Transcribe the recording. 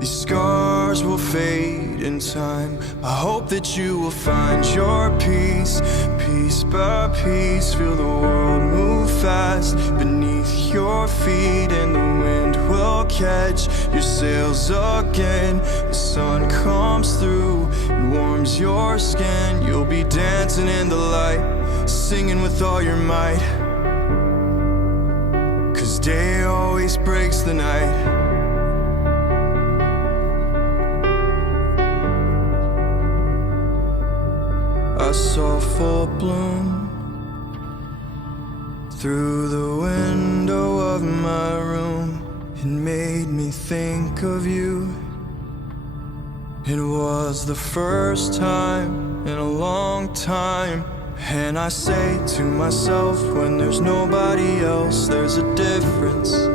These scars will fade in time. I hope that you will find your peace. Piece by piece, feel the world move fast beneath your feet, and the wind will catch your sails again. The sun comes through and warms your skin. You'll be dancing in the light, singing with all your might, 'cause day always breaks the night. I saw full bloom through the window of my room. It made me think of you. It was the first time in a long time. And I say to myself, when there's nobody else, there's a difference.